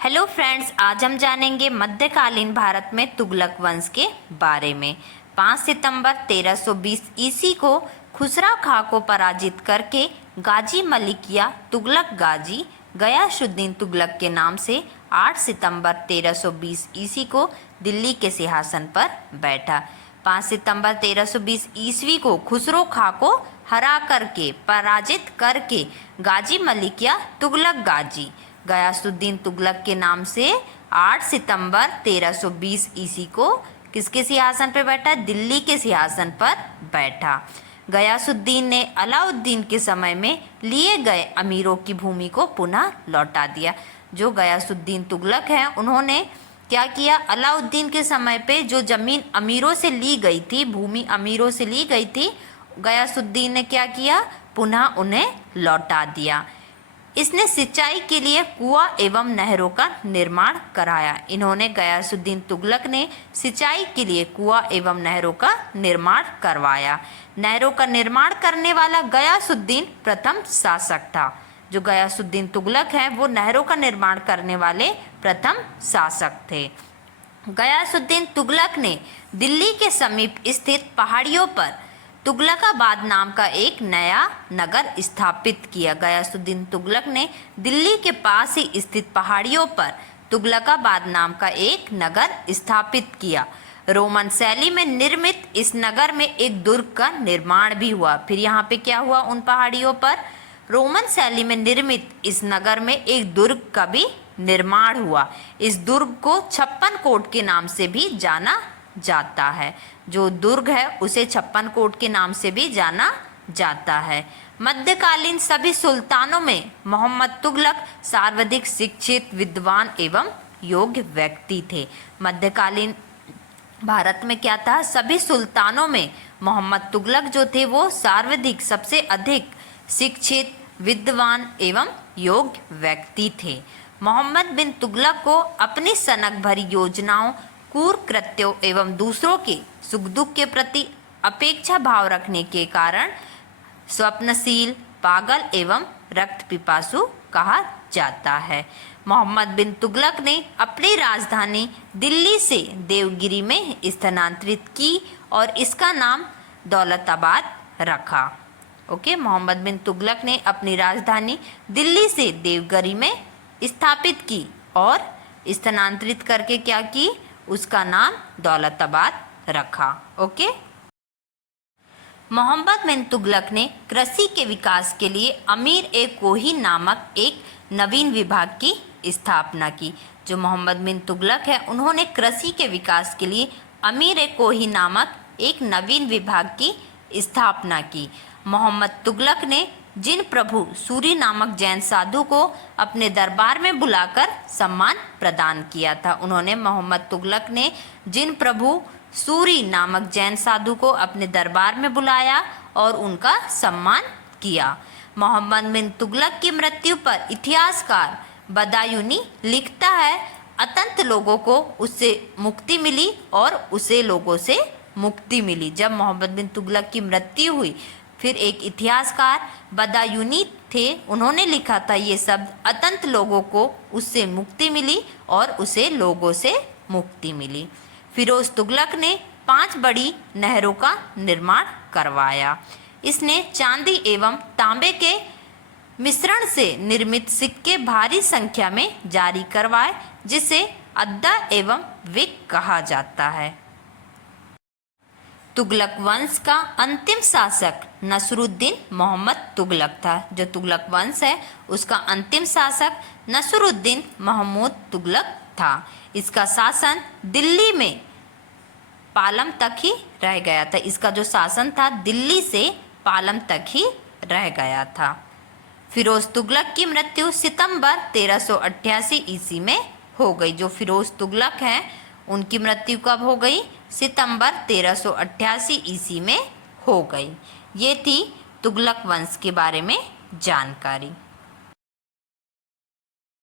Hello friends, आज हम जानेंगे मध्यकालीन भारत में तुगलक वंश के बारे में। 5 सितंबर 1320 ईस्वी को खुसरा खां को पराजित करके गाजी मलिक या तुगलक गाजी गयासुद्दीन तुगलक के नाम से 8 सितंबर 1320 ईस्वी को दिल्ली के सिंहासन पर बैठा। 5 सितंबर 1320 ईस्वी को खुसरो खां को हरा करके पराजित करके गाजी मलिक या तुगलक गाजी गयासुद्दीन तुगलक के नाम से 8 सितंबर 1320 ईस्वी को किसके सिंहासन पर बैठा? दिल्ली के सिंहासन पर बैठा। गयासुद्दीन ने अलाउद्दीन के समय में लिए गए अमीरों की भूमि को पुनः लौटा दिया। जो गयासुद्दीन तुगलक हैं, उन्होंने क्या किया? अलाउद्दीन के समय पे जो जमीन अमीरों से ली गई थी, भूमि अमीरों से ली गई थी, गयासुद्दीन ने क्या किया? पुनः उन्हें लौटा दिया। इसने सिंचाई के लिए कुआं एवं नहरों का निर्माण कराया। इन्होंने गयासुद्दीन तुगलक ने सिंचाई के लिए कुआं एवं नहरों का निर्माण करवाया। नहरों का निर्माण करने वाला गयासुद्दीन प्रथम शासक था। जो गयासुद्दीन तुगलक हैं, वो नहरों का निर्माण करने वाले प्रथम शासक थे। गयासुद्दीन तुगलक ने दिल्ली के समीप स्थित पहाड़ियों पर तुगलकाबाद नाम का एक नया नगर स्थापित किया। गयासुद्दीन तुगलक ने दिल्ली के पास ही स्थित पहाड़ियों पर तुगलकाबाद नाम का एक नगर स्थापित किया। रोमन शैली में निर्मित इस नगर में एक दुर्ग का निर्माण भी हुआ। फिर यहाँ पे क्या हुआ? उन पहाड़ियों पर रोमन शैली में निर्मित इस नगर में एक दुर्ग का भी निर्माण हुआ। इस दुर्ग को 56 कोट के नाम से भी जाना जाता है। जो दुर्ग है उसे 56 कोट के नाम से भी जाना जाता है। मध्यकालीन सभी सुल्तानों में मोहम्मद तुगलक सर्वाधिक शिक्षित, विद्वान एवं योग्य व्यक्ति थे। मध्यकालीन भारत में क्या था? सभी सुल्तानों में मोहम्मद तुगलक जो थे वो सर्वाधिक, सबसे अधिक शिक्षित, विद्वान एवं योग्य व्यक्ति थे। मोहम्मद बिन तुगलक को अपनी सनक भरी योजनाओं, क्रूर कृत्यों एवं दूसरों के सुख दुख के प्रति अपेक्षा भाव रखने के कारण स्वप्नशील, पागल एवं रक्त पिपासु कहा जाता है। मोहम्मद बिन तुगलक ने अपनी राजधानी दिल्ली से देवगिरी में स्थानांतरित की और इसका नाम दौलताबाद रखा। ओके, मोहम्मद बिन तुगलक ने अपनी राजधानी दिल्ली से देवगिरी में स्थापित की और स्थानांतरित करके क्या की? उसका नाम दौलताबाद रखा। ओके, मोहम्मद बिन तुगलक ने कृषि के विकास के लिए अमीर-ए-कोही नामक एक नवीन विभाग की स्थापना की। जो मोहम्मद बिन तुगलक है, उन्होंने कृषि के विकास के लिए अमीर-ए-कोही नामक एक नवीन विभाग की स्थापना की। मोहम्मद तुगलक ने जिन प्रभु सूरी नामक जैन साधु को अपने दरबार में बुलाकर सम्मान प्रदान किया था। उन्होंने मोहम्मद तुगलक ने जिन प्रभु सूरी नामक जैन साधु को अपने दरबार में बुलाया और उनका सम्मान किया। मोहम्मद बिन तुगलक की मृत्यु पर इतिहासकार बदायूनी लिखता है, अतंत लोगों को उससे मुक्ति मिली और उसे लोगों से मुक्ति मिली। जब मोहम्मद बिन तुगलक की मृत्यु हुई, फिर एक इतिहासकार बदायूनी थे, उन्होंने लिखा था ये शब्द, अतंत लोगों को उससे मुक्ति मिली और उसे लोगों से मुक्ति मिली। फिरोज तुगलक ने 5 बड़ी नहरों का निर्माण करवाया। इसने चांदी एवं तांबे के मिश्रण से निर्मित सिक्के भारी संख्या में जारी करवाए, जिसे अद्दा एवं विक कहा जाता है। तुगलक वंश का अंतिम शासक नसरुद्दीन मोहम्मद तुगलक था। जो तुगलक वंश है उसका अंतिम शासक नसरुद्दीन मोहम्मद तुगलक था। इसका शासन दिल्ली में पालम तक ही रह गया था। इसका जो शासन था दिल्ली से पालम तक ही रह गया था। फिरोज तुगलक की मृत्यु सितंबर 1388 ईस्वी में हो गई। जो फिरोज तुगलक हैं, उनकी मृत्यु कब हो गई? सितंबर 1388 ईस्वी में हो गई। ये थी तुगलक वंश के बारे में जानकारी।